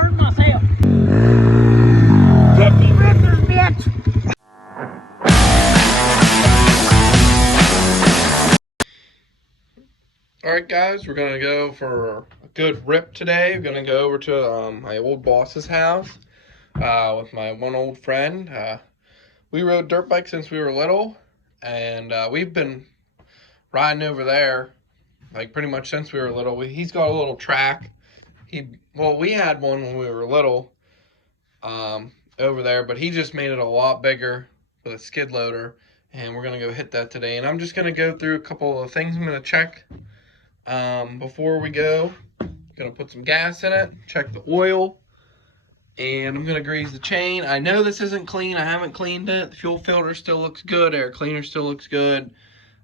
hurt myself. Get me rippers, bitch. Alright guys, we're going to go for a good rip today. We're going to go over to my old boss's house with my one old friend. We rode dirt bikes since we were little, and we've been riding over there like pretty much since we were little. He's got a little track. We had one when we were little over there, but he just made it a lot bigger with a skid loader, and we're going to go hit that today. And I'm just going to go through a couple of things I'm going to check before we go. I'm gonna put some gas in it, check the oil, and I'm gonna grease the chain. I know this isn't clean, I haven't cleaned it. The fuel filter still looks good, air cleaner still looks good.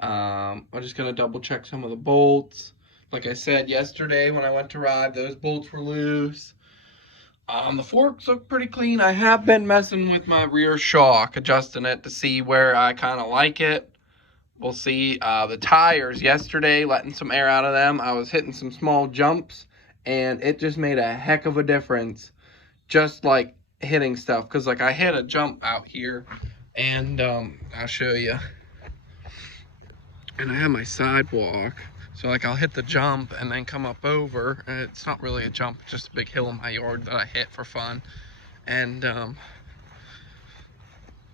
I'm just gonna double check some of the bolts. Like I said yesterday when I went to ride, those bolts were loose. The forks look pretty clean. I have been messing with my rear shock, adjusting it to see where I kind of like it. We'll see. The tires yesterday, letting some air out of them. I was hitting some small jumps, and it just made a heck of a difference. Just like hitting stuff, because like I hit a jump out here, and I'll show you. And I have my sidewalk, so like I'll hit the jump and then come up over, and it's not really a jump, it's just a big hill in my yard that I hit for fun. And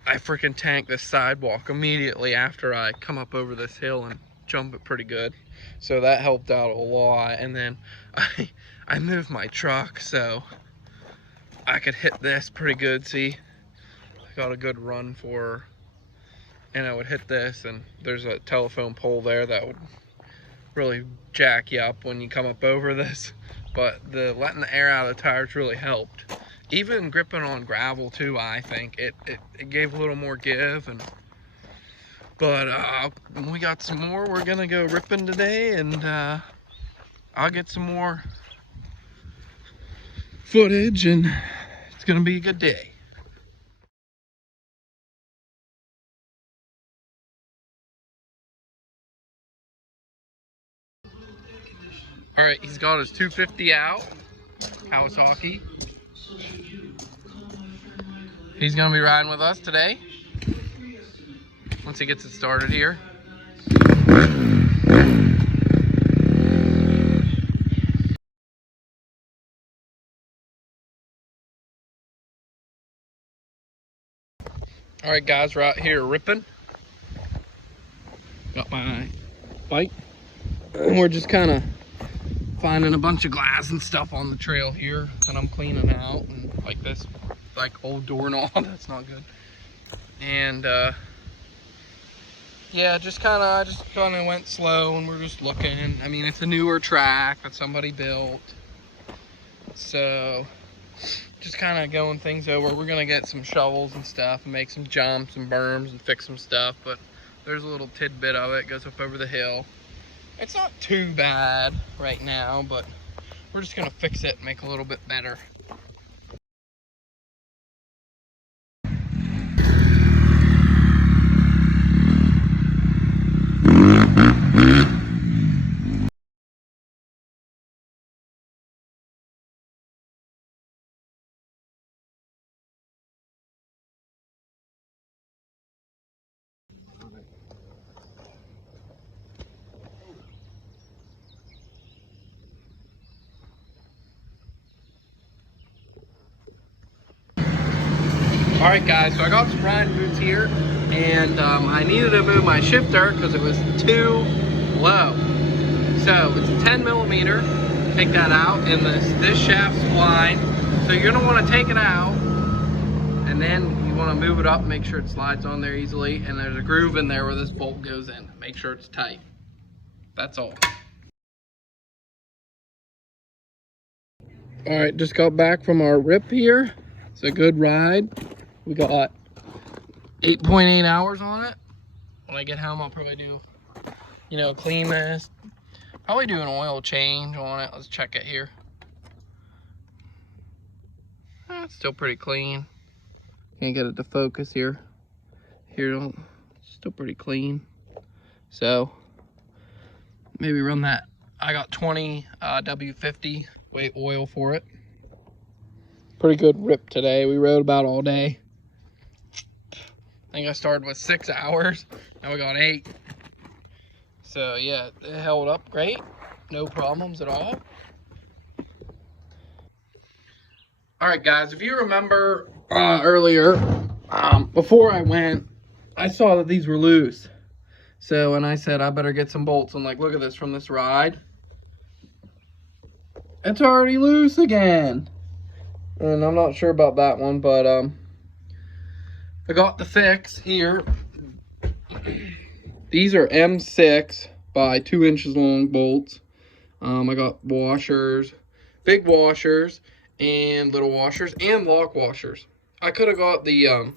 I freaking tanked this sidewalk immediately after I come up over this hill and jump it pretty good. So that helped out a lot. And then I moved my truck so I could hit this pretty good. See, I got a good run for her. And I would hit this, and there's a telephone pole there that would really jack you up when you come up over this. But letting the air out of the tires really helped. Even gripping on gravel too, I think it gave a little more give. But we got some more. We're gonna go ripping today, and I'll get some more footage, and it's gonna be a good day. All right, he's got his 250 out, Kawasaki. He's gonna be riding with us today once he gets it started here. All right, guys, we're out here ripping. Got my bike, and we're just kind of finding a bunch of glass and stuff on the trail here that I'm cleaning out, and like this, like old doorknob. That's not good. And yeah, just kind of went slow, and we're just looking. I mean, it's a newer track that somebody built, so just kind of going things over. We're gonna get some shovels and stuff and make some jumps and berms and fix some stuff, but there's a little tidbit of it goes up over the hill. It's not too bad right now, but we're just gonna fix it and make it a little bit better. All right, guys, so I got some riding boots here, and I needed to move my shifter because it was too low. So it's a 10 millimeter. Take that out, and this shaft's blind. So you're gonna want to take it out, and then you want to move it up, make sure it slides on there easily, and there's a groove in there where this bolt goes in. Make sure it's tight. That's all. All right, just got back from our rip here. It's a good ride. We got 8.8 hours on it. When I get home, I'll probably do, clean this. Probably do an oil change on it. Let's check it here. It's still pretty clean. Can't get it to focus here. Still pretty clean. So maybe run that. I got 20 W50 weight oil for it. pretty good rip today. We rode about all day. I think I started with 6 hours. Now we got 8. So yeah, it held up great. No problems at all. All right, guys, if you remember earlier, before I went, I saw that these were loose. So, and I said, I better get some bolts. I'm like, look at this from this ride. It's already loose again. And I'm not sure about that one, but I got the fix here. These are M6 by 2 inches long bolts. I got washers, big washers, and little washers, and lock washers. I could have got the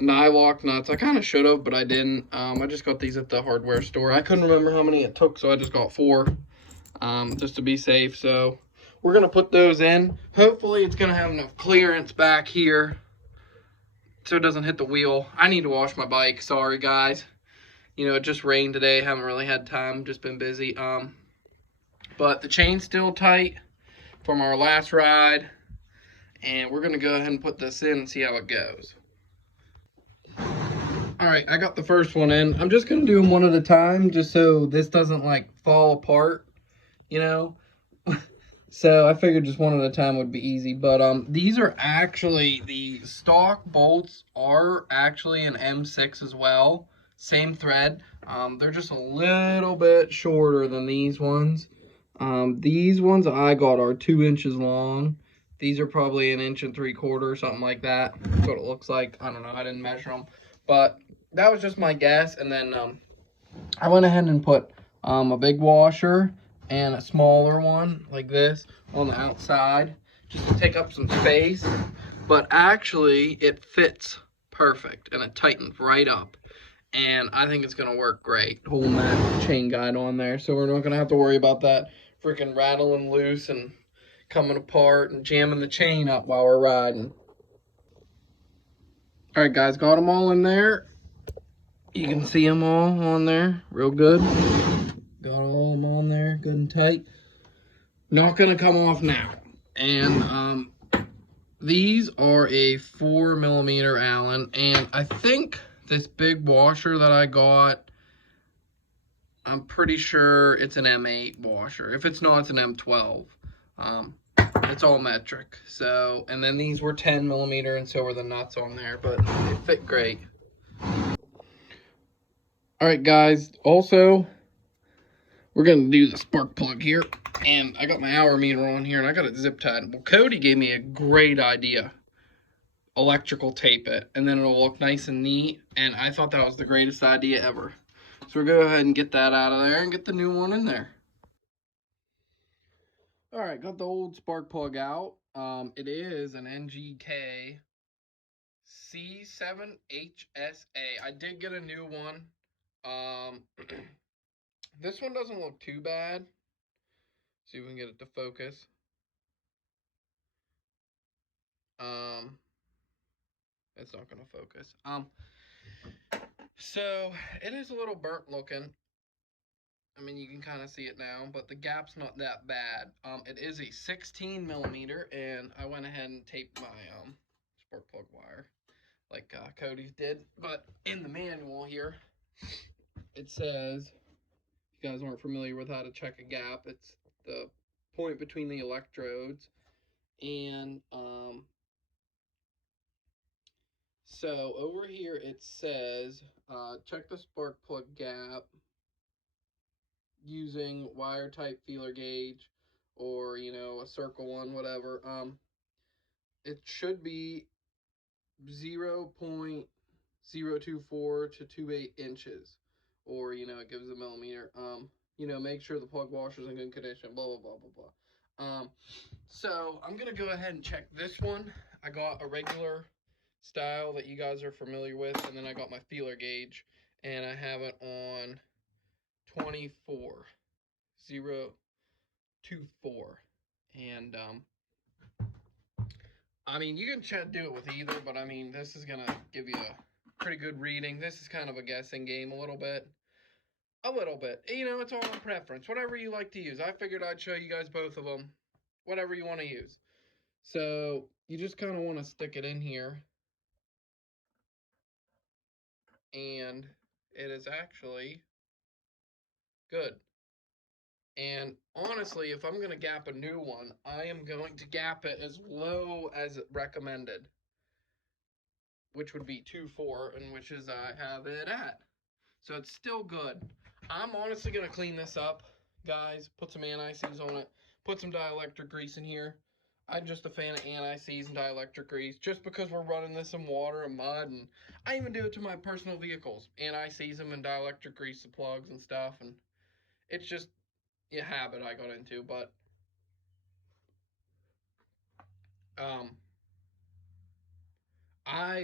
nylock nuts. I kind of should have, but I didn't. I just got these at the hardware store. I couldn't remember how many it took, so I just got 4, just to be safe. So we're gonna put those in. Hopefully, it's gonna have enough clearance back here so it doesn't hit the wheel. I need to wash my bike. Sorry, guys. You know, it just rained today. Haven't really had time. Just been busy. But the chain's still tight from our last ride, and we're gonna go ahead and put this in and see how it goes. All right, I got the first one in. I'm just gonna do them one at a time, just so this doesn't like fall apart, you know. So I figured just one at a time would be easy. But these are actually, the stock bolts are actually an M6 as well. Same thread. They're just a little bit shorter than these ones. These ones I got are 2 inches long. These are probably 1 3/4 inches, something like that. That's what it looks like. I don't know. I didn't measure them, but that was just my guess. And then I went ahead and put a big washer and a smaller one like this on the outside just to take up some space. But actually, it fits perfect and it tightens right up. And I think it's going to work great holding that chain guide on there. So we're not going to have to worry about that freaking rattling loose and coming apart and jamming the chain up while we're riding. All right, guys, got them all in there. You can see them all on there real good. Got all of them on there good and tight. Not going to come off now. And these are a 4mm Allen. And I think this big washer that I got, I'm pretty sure it's an M8 washer. If it's not, it's an M12. It's all metric. So, and then these were 10mm, and so were the nuts on there, but they fit great. All right, guys. Also, we're gonna do the spark plug here, and I got my hour meter on here, and I got it zip tied. Well, Cody gave me a great idea. Electrical tape it, and then it'll look nice and neat. And I thought that was the greatest idea ever. So we'll go ahead and get that out of there and get the new one in there. All right, got the old spark plug out. It is an NGK C7HSA. I did get a new one. This one doesn't look too bad. See if we can get it to focus. It's not gonna focus. So it is a little burnt looking. I mean, you can kind of see it now, but the gap's not that bad. It is a 16mm, and I went ahead and taped my spark plug wire like Cody's did. But in the manual here, it says, if you guys aren't familiar with how to check a gap, it's the point between the electrodes. And so over here it says, check the spark plug gap using wire type feeler gauge, or you know, a circle one, whatever. It should be 0.024 to 28 inches, or you know, it gives a millimeter. You know, make sure the plug washer's in good condition, blah blah blah blah blah. So I'm gonna go ahead and check this one. I got a regular style that you guys are familiar with, and then I got my feeler gauge, and I have it on 24.024. And I mean, you can do it with either, but I mean, this is gonna give you a pretty good reading. This is kind of a guessing game a little bit. You know, it's all in preference. Whatever you like to use. I figured I'd show you guys both of them. Whatever you want to use. So you just kind of want to stick it in here, and it is actually good. And honestly, if I'm going to gap a new one, I am going to gap it as low as recommended, which would be 2.4, and which is I have it at. So it's still good. I'm honestly going to clean this up, guys. Put some anti-seize on it. Put some dielectric grease in here. I'm just a fan of anti-seize and dielectric grease just because we're running this in water and mud. And I even do it to my personal vehicles. Anti-seize them and dielectric grease the plugs and stuff. And it's just a habit I got into. But um,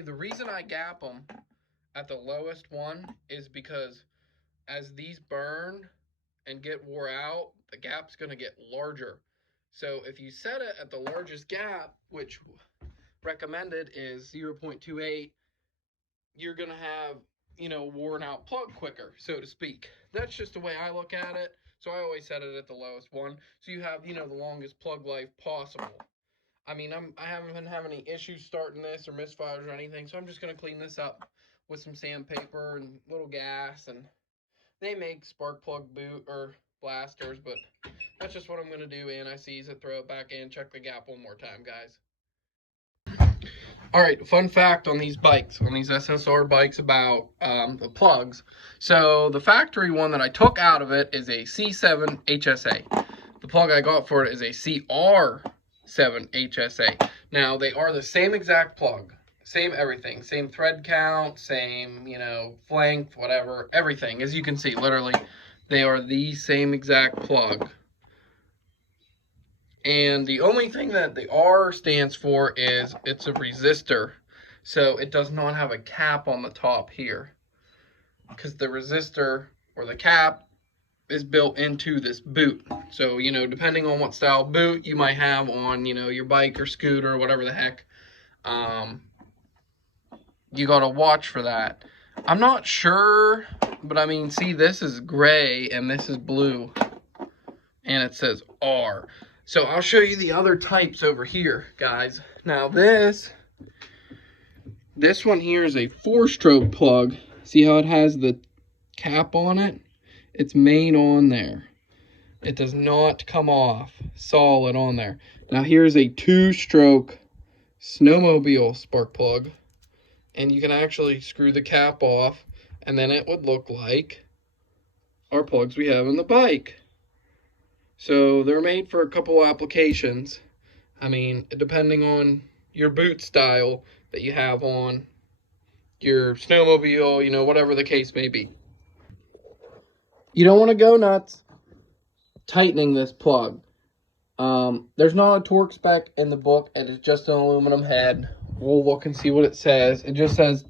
the reason I gap them at the lowest one is because as these burn and get wore out, the gap's going to get larger. So if you set it at the largest gap, which recommended is 0.28, you're going to have, worn out plug quicker, so to speak. That's just the way I look at it. So I always set it at the lowest one. So you have, the longest plug life possible. I mean, I haven't been having any issues starting this or misfires or anything. So I'm just going to clean this up with some sandpaper and little gas, and they make spark plug boot or blasters, but that's just what I'm going to do. Anti-seize it, throw it back in, check the gap one more time, guys. All right, fun fact on these bikes, on these SSR bikes about the plugs. So the factory one that I took out of it is a C7 HSA. The plug I got for it is a CR7 HSA. Now, they are the same exact plug. Same everything, same thread count, same, flank, whatever, everything. As you can see, literally, they are the same exact plug. And the only thing that the R stands for is it's a resistor. So it does not have a cap on the top here, because the resistor or the cap is built into this boot. So, depending on what style boot you might have on, your bike or scooter or whatever the heck, you got to watch for that. I'm not sure, but I mean, see, this is gray and this is blue, and it says R. So I'll show you the other types over here, guys. Now this one here is a 4-stroke plug. See how it has the cap on it? It's main on there. It does not come off solid on there. Now here's a 2-stroke snowmobile spark plug. And you can actually screw the cap off, and then it would look like our plugs we have in the bike. So they're made for a couple applications. I mean, depending on your boot style that you have on your snowmobile, whatever the case may be. You don't want to go nuts tightening this plug. There's not a torque spec in the book. It is just an aluminum head. We'll look and see what it says. It just says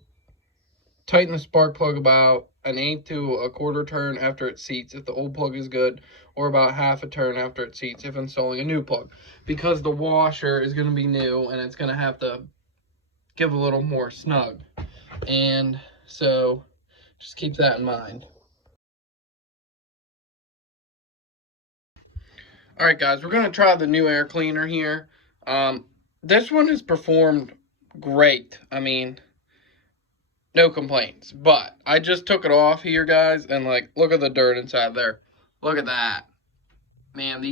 tighten the spark plug about 1/8 to 1/4 turn after it seats if the old plug is good, or about 1/2 turn after it seats if installing a new plug, because the washer is going to be new and it's going to have to give a little more snug. And so just keep that in mind. All right, guys, we're going to try the new air cleaner here. This one has performed great. I mean, no complaints. But I just took it off here, guys, and look at the dirt inside there. Look at that. Man,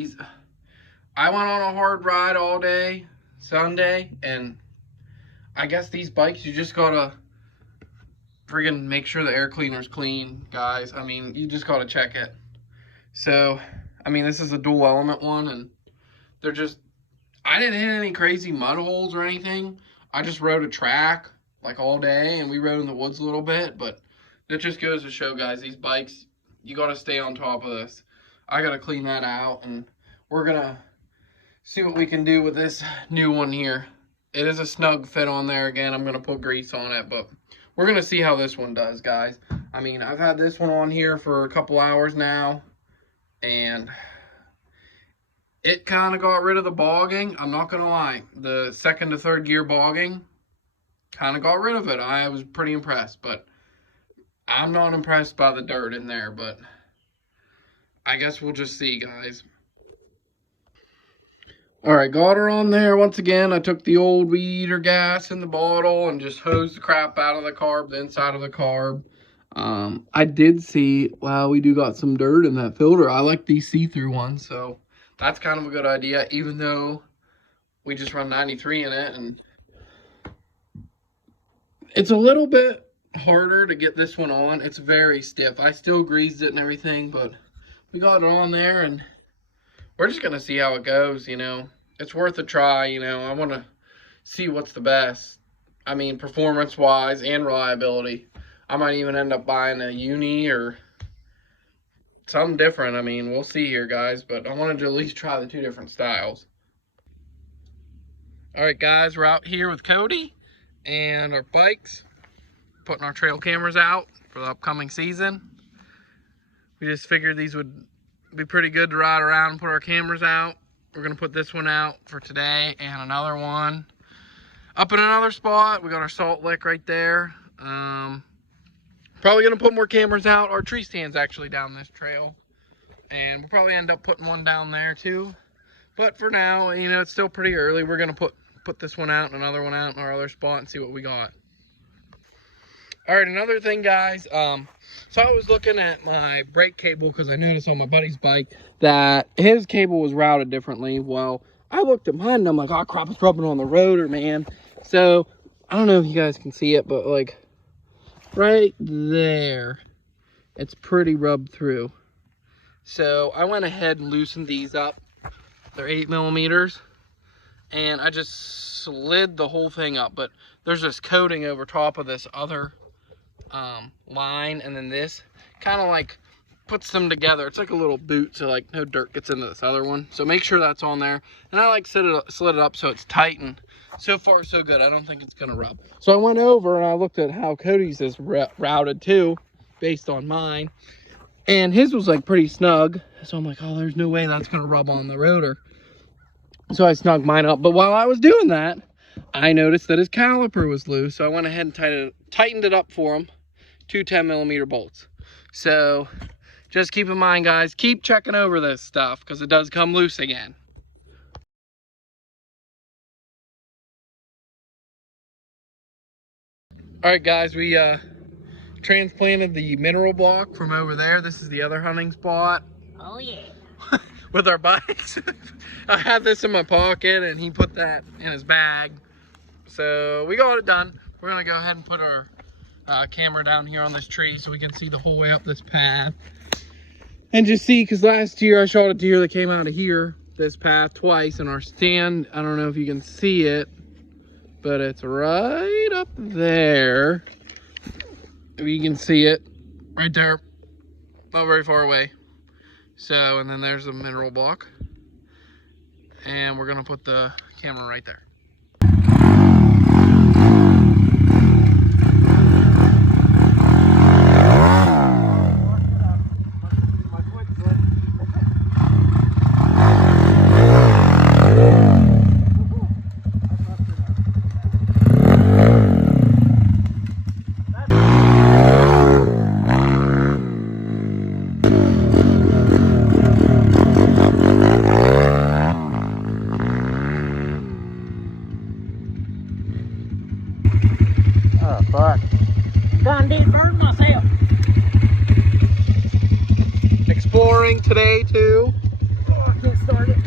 I went on a hard ride all day Sunday, and I guess these bikes, you just gotta friggin' make sure the air cleaner's clean, guys. I mean, you just gotta check it. So, I mean, this is a dual element one, and they're just, I didn't hit any crazy mud holes or anything. I just rode a track all day, and we rode in the woods a little bit. But it just goes to show, guys, these bikes, you got to stay on top of this. I got to clean that out, and we're going to see what we can do with this new one here. It is a snug fit on there. Again, I'm going to put grease on it, but we're going to see how this one does, guys. I mean, I've had this one on here for a couple hours now, and it kind of got rid of the bogging. I'm not going to lie. The 2nd to 3rd gear bogging kind of got rid of it. I was pretty impressed, but I'm not impressed by the dirt in there, but I guess we'll just see, guys. All right, got her on there. Once again, I took the old weed eater gas in the bottle and just hosed the crap out of the carb, the inside of the carb. I did see, wow, we do got some dirt in that filter. I like these see-through ones, so that's kind of a good idea, even though we just run 93 in it. And it's a little bit harder to get this one on. It's very stiff. I still greased it and everything, but we got it on there, and we're just going to see how it goes, you know. It's worth a try, you know. I want to see what's the best. I mean, performance-wise and reliability. I might even end up buying a uni or something different. I mean, we'll see here, guys. But I wanted to at least try the two different styles. All right, guys, we're out here with Cody and our bikes, putting our trail cameras out for the upcoming season. We just figured these would be pretty good to ride around and put our cameras out. We're gonna put this one out for today and another one up in another spot. We got our salt lick right there. Probably gonna put more cameras out. Our tree stand's actually down this trail, and we'll probably end up putting one down there too. But for now, you know, it's still pretty early. We're gonna put this one out and another one out in our other spot and see what we got. All right, another thing, guys. So I was looking at my brake cable because I noticed on my buddy's bike that his cable was routed differently. Well, I looked at mine and I'm like, oh crap, it's rubbing on the rotor, man. So I don't know if you guys can see it, but like right there, it's pretty rubbed through. So I went ahead and loosened these up. They're 8mm, and I just slid the whole thing up. But there's this coating over top of this other line, and then this kind of like puts them together. It's like a little boot, so like no dirt gets into this other one. So make sure that's on there. And I like slid it up so it's tight, and so far so good. I don't think it's gonna rub. So I went over and I looked at how Cody's is routed too, based on mine, and his was like pretty snug. So I'm like, oh, there's no way that's gonna rub on the rotor. So I snugged mine up. But while I was doing that, I noticed that his caliper was loose. So I went ahead and tightened it up for him. 2 10mm bolts. So just keep in mind, guys, keep checking over this stuff because it does come loose again. All right, guys, we transplanted the mineral block from over there. This is the other hunting spot. Oh yeah. With our bikes. I had this in my pocket and he put that in his bag. So we got it done. We're gonna go ahead and put our camera down here on this tree so we can see the whole way up this path. And just see, because last year I shot a deer that came out of here, this path, twice, and our stand, I don't know if you can see it, but it's right up there. If you can see it, right there, not very far away. So, and then there's the mineral block. And we're gonna put the camera right there. Oh fuck. Done did burn myself. Exploring today too. Oh, I can't start it.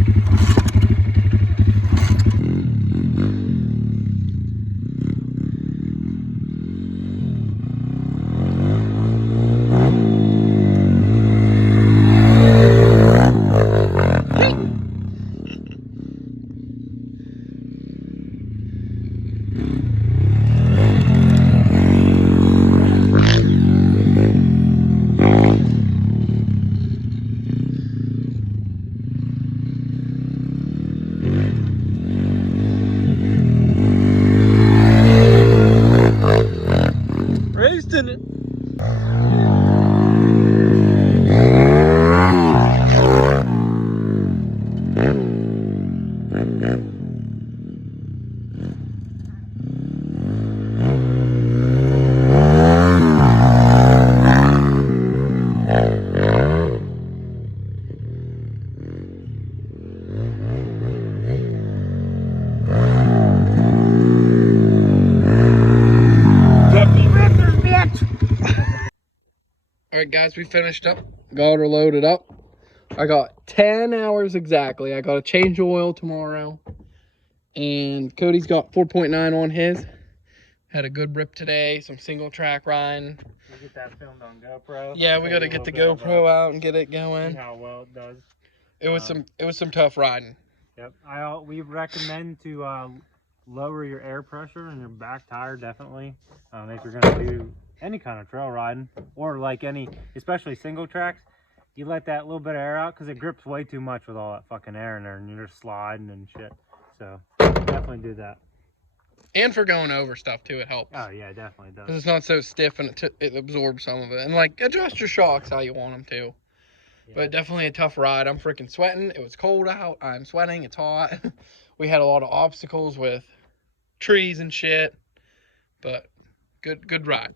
All right, guys, we finished up. Got her loaded up. I got 10 hours exactly. I got to change oil tomorrow. And Cody's got 4.9 on his. Had a good rip today. Some single track riding. We'll get that filmed on GoPro. Yeah, we got to get the GoPro out and get it going. See how well it does. It was some tough riding. Yep. We recommend to lower your air pressure in your back tire, definitely. If you're going to do any kind of trail riding, or like especially single tracks, you let that little bit of air out because it grips way too much with all that fucking air in there, and you're just sliding and shit. So definitely do that. And for going over stuff too, it helps. Oh yeah, it definitely does. 'Cause it's not so stiff and it absorbs some of it. And like adjust your shocks how you want them to. Yeah. But definitely a tough ride. I'm freaking sweating. It was cold out. I'm sweating. It's hot. We had a lot of obstacles with trees and shit. But good ride.